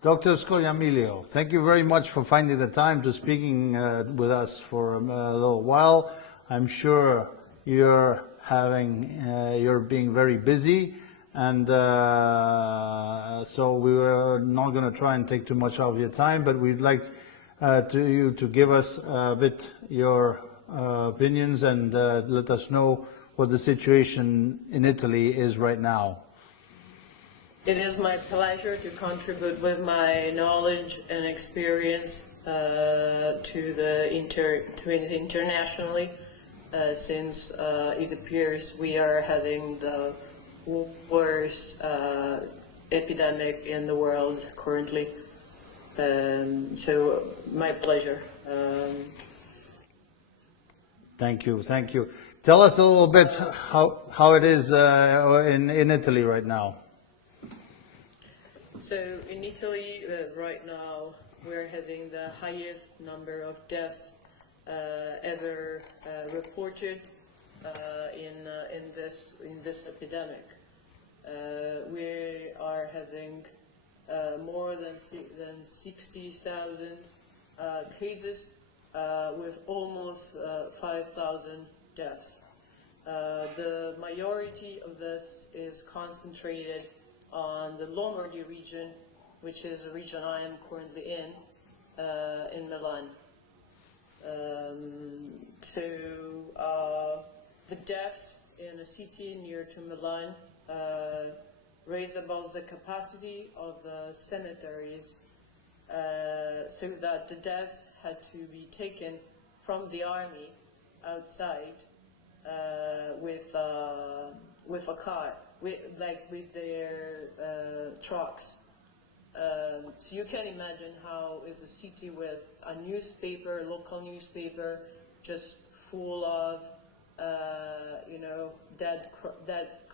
Dr. Scognamiglio, thank you very much for finding the time to speaking with us for a little while. I'm sure you're being very busy, and so we are not going to try and take too much of your time, but we'd like you to give us a bit your opinions and let us know what the situation in Italy is right now. It is my pleasure to contribute with my knowledge and experience internationally, since it appears we are having the worst epidemic in the world currently. So my pleasure. Thank you. Tell us a little bit how it is in Italy right now. So in Italy right now we're having the highest number of deaths ever reported in this epidemic. We are having more than 60,000 cases with almost 5,000 deaths. The majority of this is concentrated on the Lombardy region, which is a region I am currently in Milan. The deaths in a city near to Milan raise above the capacity of the cemeteries, so that the deaths had to be taken from the army outside with a car, with their trucks. So you can imagine how is a city with a newspaper, local newspaper, just full of dead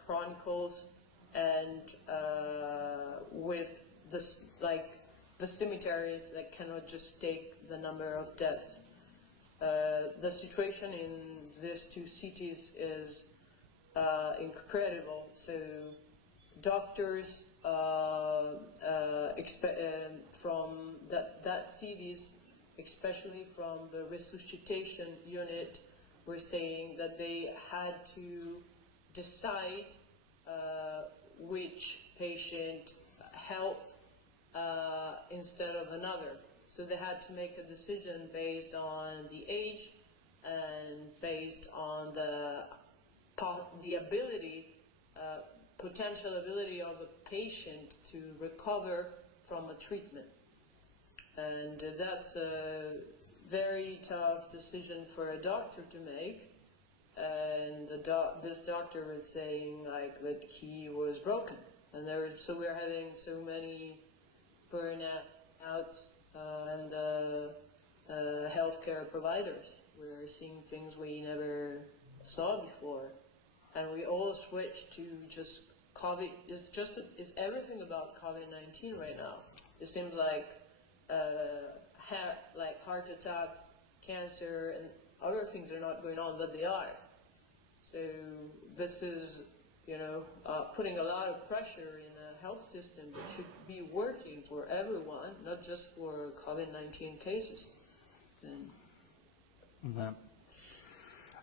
chronicles, and with this the cemeteries that cannot just take the number of deaths. The situation in these two cities is incredible. So doctors from that cities, especially from the resuscitation unit, were saying that they had to decide which patient help instead of another. So they had to make a decision based on the age and based on the ability, potential ability of a patient to recover from a treatment. And that's a very tough decision for a doctor to make. And this doctor was saying that he was broken, and so we're having so many burnouts and healthcare providers. We're seeing things we never saw before, and we all switched to just COVID. It's everything about COVID-19 right now. It seems like heart attacks, cancer, and other things are not going on, but they are. So this is, putting a lot of pressure in a health system that should be working for everyone, not just for COVID-19 cases.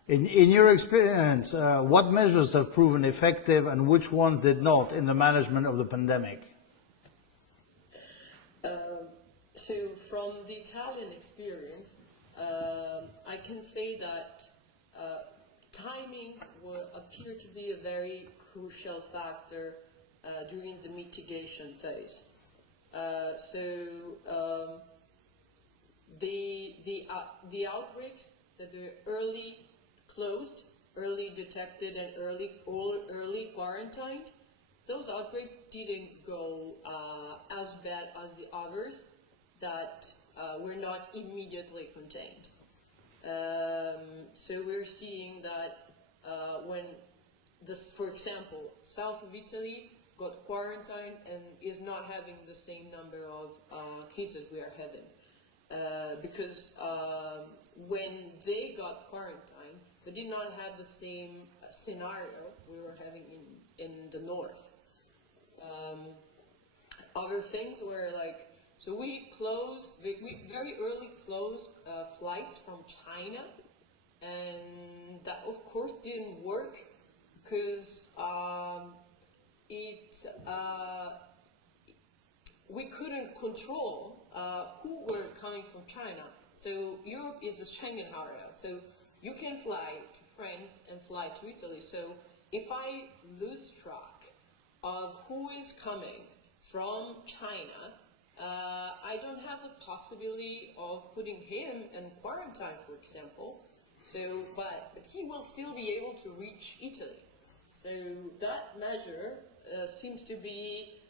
In your experience, what measures have proven effective and which ones did not in the management of the pandemic? So from the Italian experience, I can say that timing will appear to be a very crucial factor during the mitigation phase. The outbreaks that were early closed, early detected, and early quarantined, those outbreaks didn't go as bad as the others that were not immediately contained. So we're seeing that when for example, south of Italy got quarantined and is not having the same number of cases we are having. Because when they got quarantined, they did not have the same scenario we were having in the north. Other things were like So we very early closed flights from China, and that of course didn't work because we couldn't control who were coming from China. So Europe is a Schengen area, so you can fly to France and fly to Italy. So if I lose track of who is coming from China, I don't have the possibility of putting him in quarantine, for example. So, but he will still be able to reach Italy. So that measure seems to be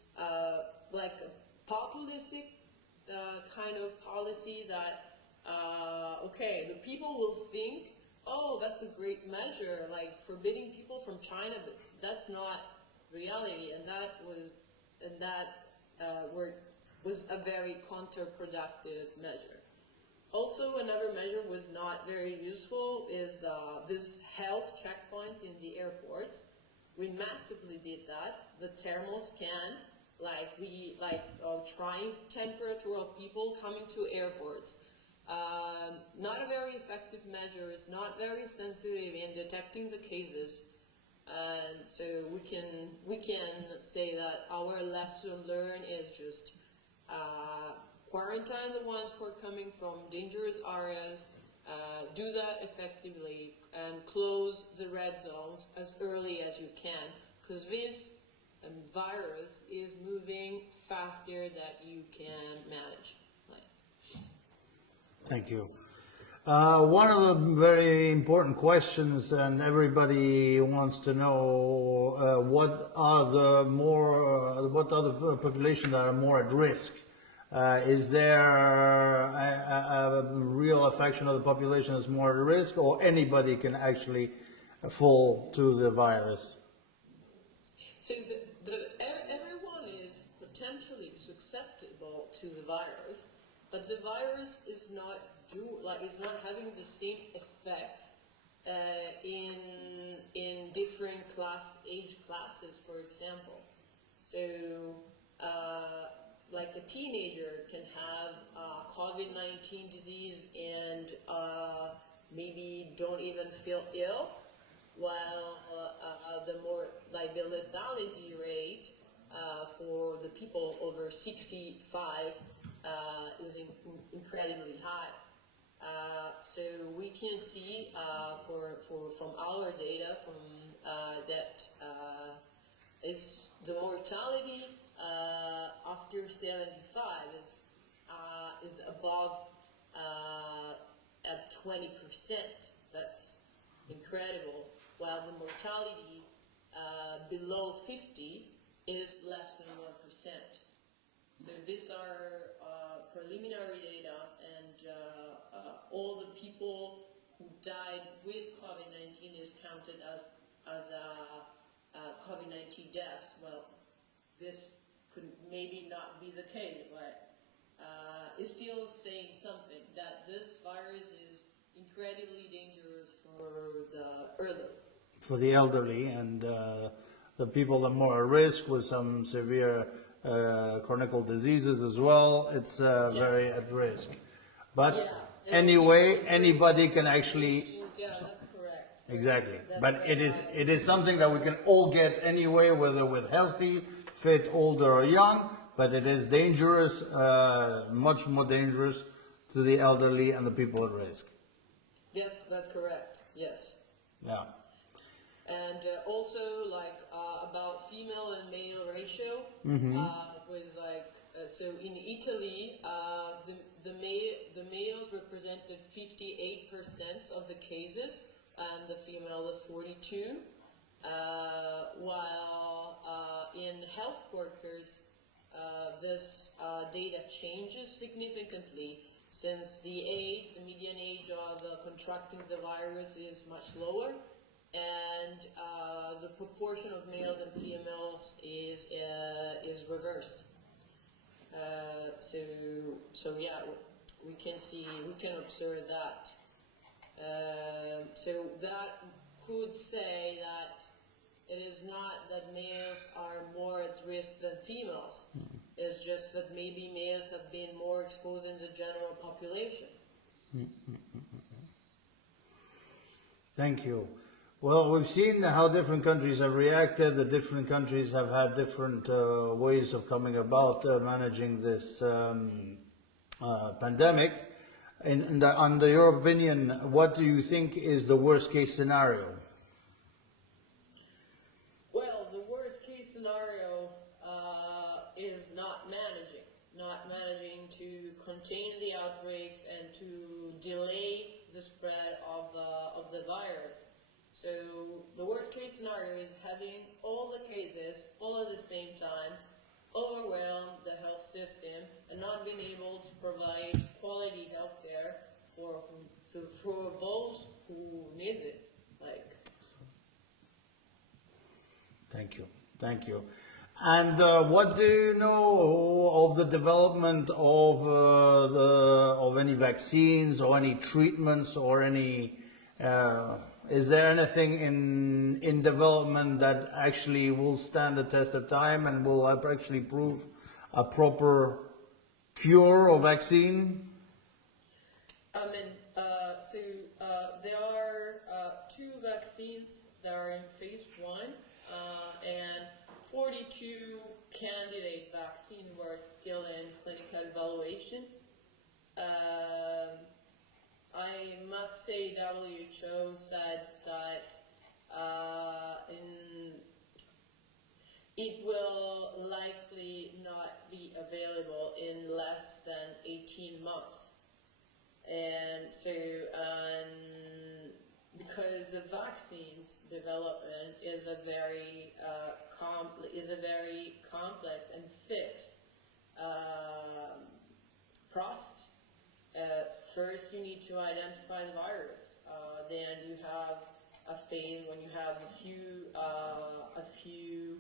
like a populistic kind of policy that, okay, the people will think, oh, that's a great measure, like forbidding people from China, but that's not reality, and that was a very counterproductive measure. Also, another measure was not very useful is this health checkpoints in the airports. We massively did that. The thermal scan, trying temperature of people coming to airports. Not a very effective measure. It's not very sensitive in detecting the cases. And so we can say that our lesson learned is just quarantine the ones who are coming from dangerous areas, do that effectively, and close the red zones as early as you can, because this virus is moving faster than you can manage. Thank you. One of the very important questions, and everybody wants to know what are the populations that are more at risk? Is there a real affection of the population that's more at risk, or anybody can actually fall to the virus? So everyone is potentially susceptible to the virus, but the virus is not having the same effects in different age classes, for example. So, like a teenager can have COVID-19 disease and maybe don't even feel ill, while the lethality rate for the people over 65 is incredibly high. So we can see from our data that it's the mortality after 75 is above at 20%. That's incredible. While the mortality below 50 is less than 1%. So these are preliminary data, and all the people who died with COVID-19 is counted as COVID-19 deaths. Well, this could maybe not be the case, but it's still saying something, that this virus is incredibly dangerous for the elderly. For the elderly and the people that are more at risk with some severe chronic diseases as well, it's very at risk. But anyway, anybody can actually... Yeah, that's correct. Exactly. But it is something that we can all get anyway, whether we're healthy, fit, older or young, but it is dangerous, much more dangerous to the elderly and the people at risk. Yes, that's correct. Yes. Yeah. And also, about female and male ratio, was so in Italy, the males represented 58% of the cases, and the female 42%. While in health workers, this data changes significantly, since the median age of contracting the virus is much lower, and the proportion of males and females is reversed. So yeah, we can observe that. So that could say that it is not that males are more at risk than females. It's just that maybe males have been more exposed in the general population. Thank you. Well, we've seen how different countries have reacted. The different countries have had different ways of coming about managing this pandemic. Under your opinion, what do you think is the worst case scenario? Well, the worst case scenario is not managing to contain the outbreaks and to delay the spread of the virus. So the worst case scenario is having all the cases all at the same time, overwhelm the health system, and not being able to provide quality health care for those who need it. Thank you. And what do you know of the development of any vaccines or any treatments or any? Is there anything in development that actually will stand the test of time and will actually prove a proper cure or vaccine? There are 2 vaccines that are in phase 1, and 42 candidate vaccines were still in clinical evaluation. I must say WHO said that it will likely not be available in less than 18 months. And so, because the vaccines development is a very complex and fixed process. First, you need to identify the virus. Then you have a phase when you have a few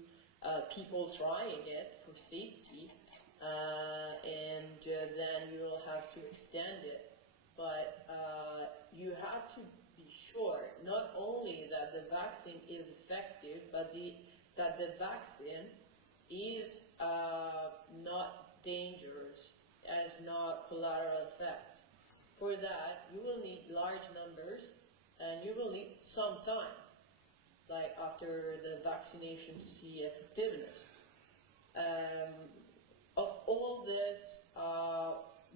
people trying it for safety, and then you will have to extend it. But you have to be sure not only that the vaccine is effective, but that the vaccine is not dangerous, has not collateral effect. For that, you will need large numbers, and you will need some time, like after the vaccination, to see effectiveness. Of all this,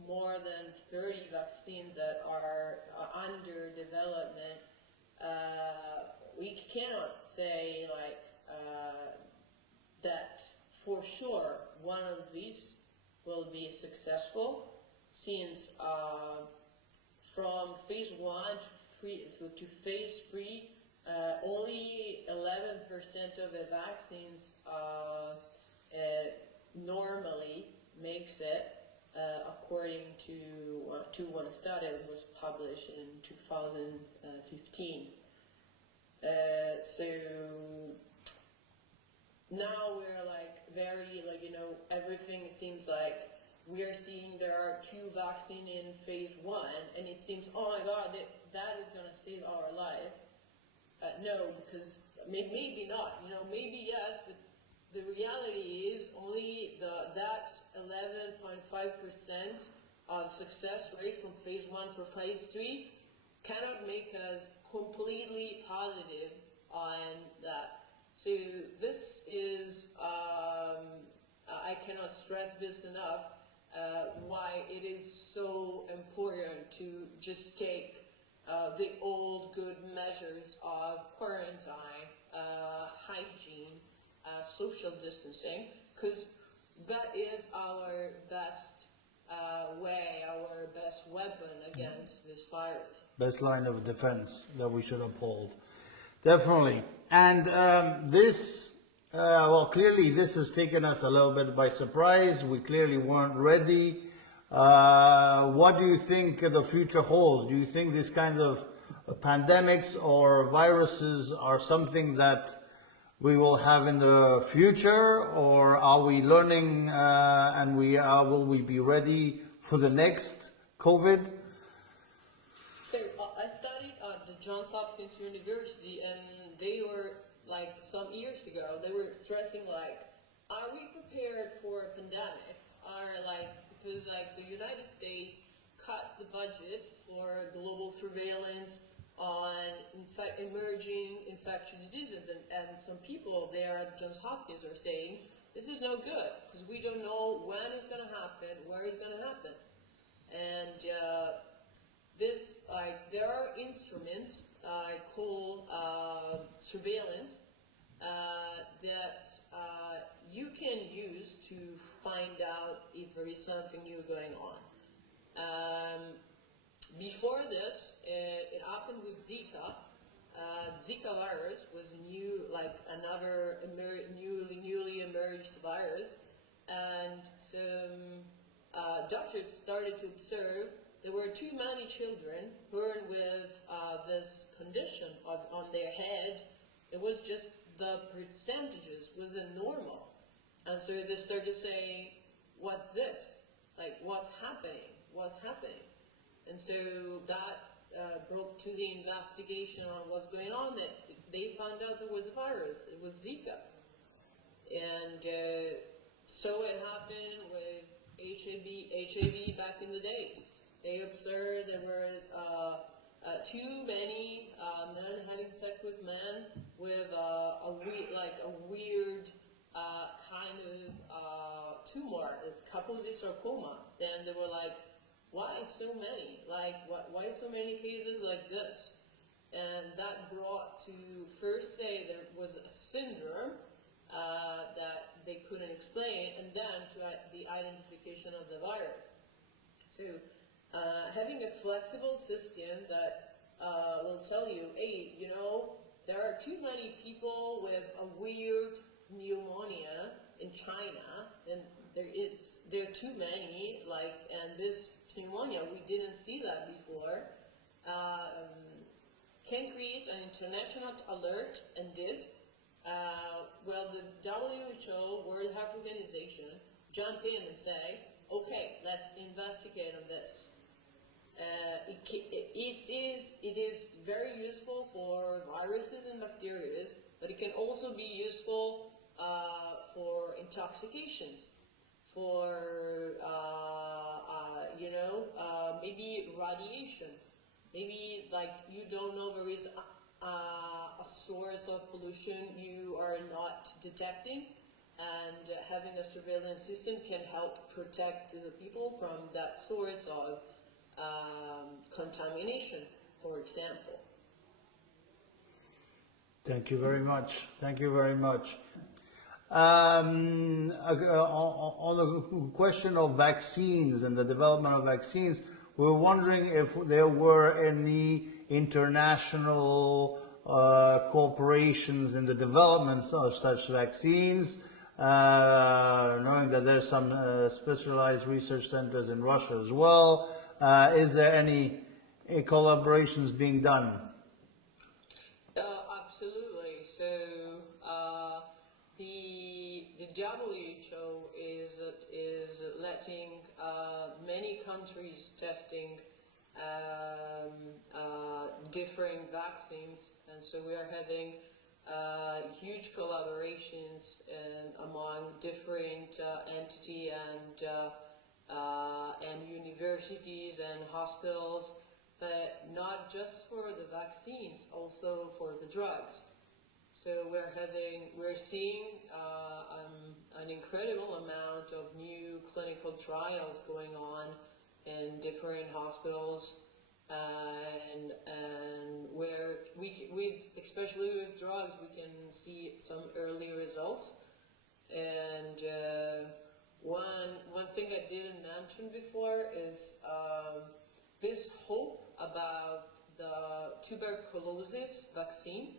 more than 30 vaccines that are under development, we cannot say that for sure one of these will be successful, since from phase 1 to phase 3, only 11% of the vaccines normally makes it, according to one study that was published in 2015. So now we're everything seems like we are seeing there are 2 vaccines in phase 1, and it seems, oh my God, that is going to save our life. No, because maybe not. Maybe yes, but the reality is only that 11.5% of success rate from phase 1 for phase 3 cannot make us completely positive on that. So this is, I cannot stress this enough, why it is so important to just take the old good measures of quarantine, hygiene, social distancing, because that is our best way, our best weapon against this virus. Best line of defense that we should uphold. Definitely. And well, clearly this has taken us a little bit by surprise. We clearly weren't ready. What do you think the future holds? Do you think these kinds of pandemics or viruses are something that we will have in the future, or are we learning and will we be ready for the next COVID? So I studied at the Johns Hopkins University, and they were some years ago, they were stressing are we prepared for a pandemic? Because the United States cut the budget for global surveillance on emerging infectious diseases, and some people there at Johns Hopkins are saying this is no good because we don't know when it's going to happen, where it's going to happen, and there are instruments called surveillance that you can use to find out if there is something new going on. Before this, it happened with Zika. Zika virus was another newly emerged virus, and some doctors started to observe there were too many children born with this condition on their head. It was just the percentages wasn't normal, and so they started saying, "What's this? What's happening? What's happening?" And so that brought to the investigation on what's going on, that they found out there was a virus. It was Zika. And so it happened with HIV back in the days. They observed there was too many men having sex with men with a weird kind of tumor, Kaposi sarcoma. Then they were like, why so many? Why so many cases like this? And that brought to first say there was a syndrome that they couldn't explain, and then to the identification of the virus. So having a flexible system that will tell you, hey, there are too many people with a weird pneumonia in China, and there are too many, and this pneumonia, we didn't see that before, can create an international alert, and did. Well, the WHO, World Health Organization, jump in and say, okay, let's investigate on this. It is very useful for viruses and bacteria, but it can also be useful for intoxications, for maybe radiation. Maybe you don't know there is a source of pollution you are not detecting, and having a surveillance system can help protect the people from that source of contamination, for example. Thank you very much. Thank you very much. On the question of vaccines and the development of vaccines, we're wondering if there were any international cooperations in the development of such vaccines, knowing that there's some specialized research centers in Russia as well. Is there any collaborations being done? Absolutely. So the WHO is letting many countries testing different vaccines, and so we are having huge collaborations among different entities and universities and hospitals, but not just for the vaccines, also for the drugs. So we're seeing an incredible amount of new clinical trials going on in different hospitals, and where especially with drugs, we can see some early results. And one thing I didn't mention before is this hope about the tuberculosis vaccine.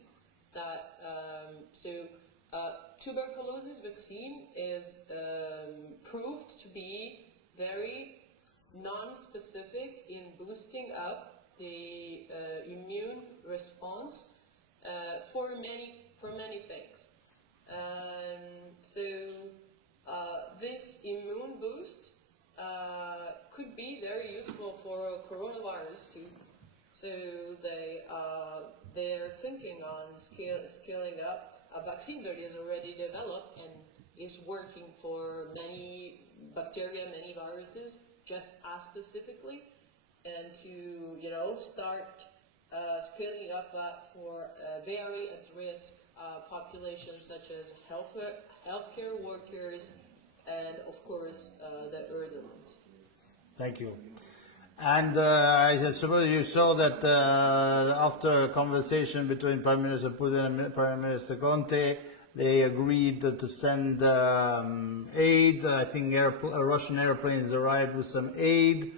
Tuberculosis vaccine is proved to be very non-specific in boosting up the immune response for many things. This immune boost could be very useful for coronavirus too. So they're thinking on scaling up a vaccine that is already developed and is working for many bacteria, many viruses, just as specifically, and to, you know, start scaling up that for very at-risk populations such as healthcare workers and, of course, the elderly ones. Thank you. And I suppose you saw that after a conversation between Prime Minister Putin and Prime Minister Conte, they agreed to send aid. I think Russian airplanes arrived with some aid.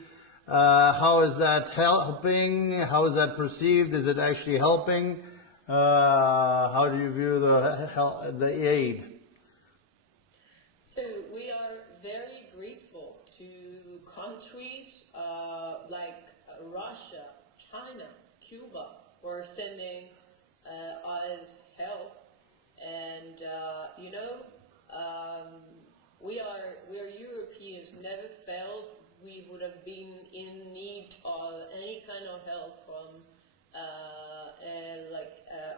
How is that helping? How is that perceived? Is it actually helping? How do you view the aid? So we are very grateful to countries like Russia, China, Cuba, who are sending us help. And you know, we are Europeans. Never felt we would have been in need of any kind of help from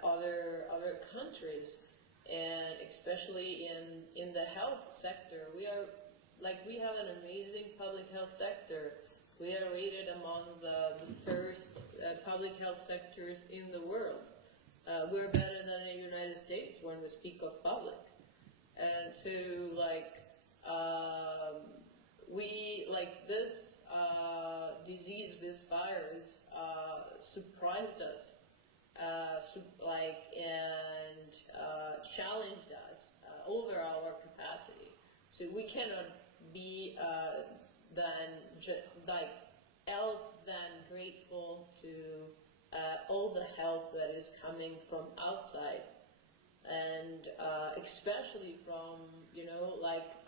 other countries, and especially in the health sector. We have an amazing public health sector. We are rated among the first public health sectors in the world. We're better than the United States when we speak of public. And so, this disease, this virus, surprised us, and challenged us over our capacity. So we cannot be else than grateful to all the help that is coming from outside, and especially from, you know,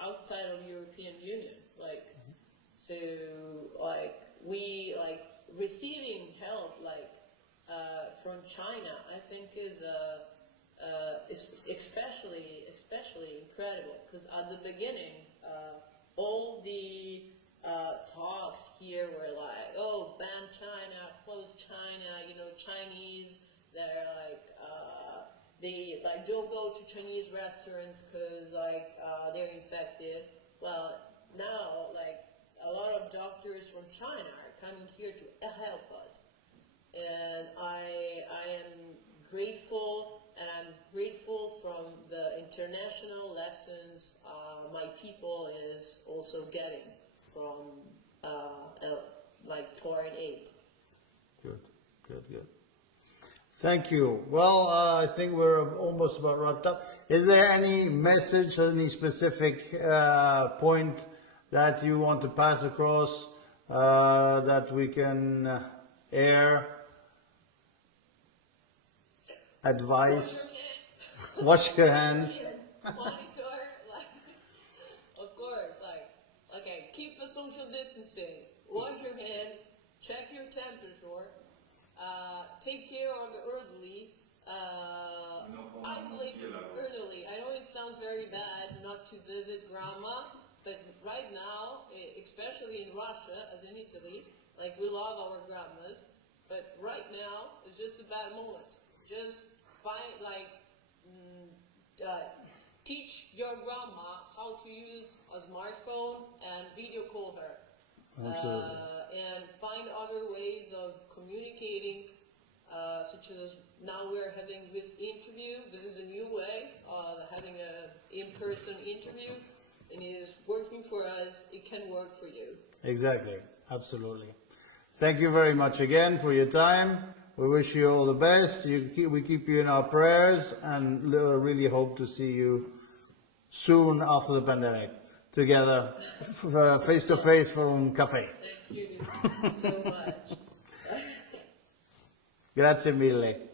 outside of European Union. We receiving help from China, I think is especially incredible, because at the beginning all the talks here were like, oh, ban China, close China, you know, Chinese, they're they don't go to Chinese restaurants because they're infected. Well, now a lot of doctors from China are coming here to help us, and I am grateful, and I'm grateful from the international lessons my people is also getting from foreign aid. Good. Thank you. Well, I think we're almost about wrapped up. Is there any message, any specific point that you want to pass across that we can air? Advice? Wash your hands. Monitor, of course, okay, keep the social distancing, wash your hands, check your temperature, take care of the elderly, isolate the elderly. I know it sounds very bad not to visit grandma, but right now, especially in Russia, as in Italy, we love our grandmas, but right now, it's just a bad moment. Just teach your grandma how to use a smartphone and video call her. And find other ways of communicating, such as now we're having this interview. This is a new way of having an in-person interview, and it is working for us. It can work for you. Exactly, absolutely. Thank you very much again for your time. We wish you all the best. We keep you in our prayers, and really hope to see you soon after the pandemic, together, face to face from cafe. Thank you so much. Grazie mille.